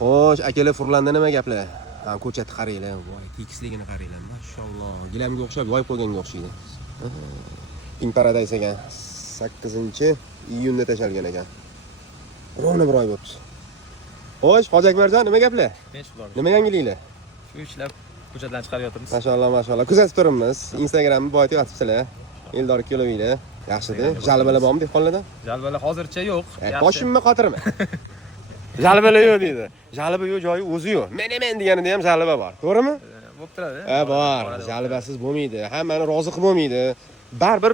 Xo'sh, akalar furlanda nima gaplar? Ha, ko'chatni qaranglar, voy, tekisligini qaranglar. Mashalloh, gilamga o'xshab yoyib qo'yganga o'xshaydi. Pink Paradise ekan. 8-iyunda tashalgan ekan. Rovna bir oy bo'pti. Xo'sh, Hoji Akbarjon, nima gaplar? Nima yangiliklar? Shu ishlab ko'chatlarni chiqaryapmiz. Mashalloh, mashalloh. Kuzatib turibmiz. Instagramni boyitib yotibsizlar. Eldor Kiloviylar. Yaxshi-da. Jalbalar bormi dehqonlarda? Jalbalar hozircha yo'q. Boshimmi xotirmi? Jalbalar yo'q deydi. Jalba yo'q, joyi o'zi yo'q. Men deganida ham jalba bor. To'g'rimi? Bo'p turadi. Bor. Jalbasiz bo'lmaydi. Hammani rozi qilib bo'lmaydi. Baribir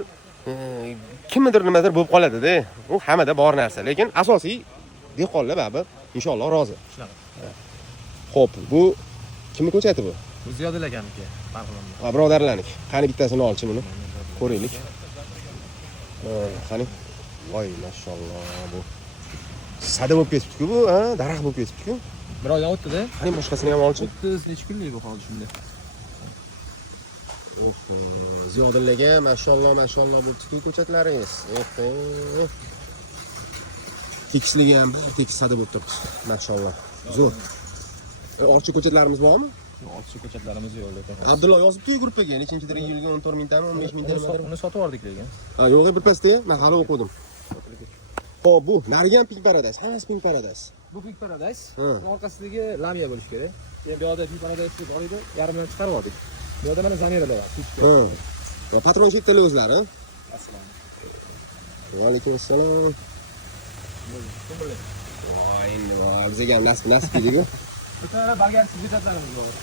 kimnidir nimadir bo'lib qoladi-da. U hammada bor narsa, lekin asosiy dehqonlar baribir inshaalloh rozi. Shunaqa. Xo'p, bu kimni ko'chati bu? Bu Ziyodil akamniki, marhumning. Ha, birodarlarniki. Qani bittasini olchi buni. Ko'raylik. Qani. Voy, mashalloh bu. Sada bo'lib ketibdi-ku bu, ha? Daraxt bo'lib ketibdi-ku. Bir oydan o'tdi-da. Qani boshqasini ham olchi. 30 necha kunlik bu hozir shunda. Ziyodillaga mashalloh bo'libdi-ku ko'chatlaringiz. Tekisligi ham bir tekis sada bo'lib turibdi. Mashalloh. Zo'r. Orcha ko'chatlarimiz bormi? Orcha ko'chatlarimiz yo'q lekin. Abdulloh yozibdi-ku gruppaga, nechinchidir yilga 14 mingtami, 15 mingtami. Uni sotib oldik lekin. Ha, yo'q, bir pasda, men hali o'qidim. Xo'p, bu narigan Pink Paradise, hammasi Pink Paradise. Bu Pink Paradise. Orqasidagi lamya bo'lish kerak. Keyin bu yerda Pink Paradise bor edi, yarmidan chiqarib oldik. Bu yerda mana zamiralar bor. Va patron chetlar o'zlari. Assalomu alaykum. Va alaykum assalom. Voy, endi bizga ham nasib deydi-ku. Bu tarafa balgarsiz ko'chatlarimiz bor.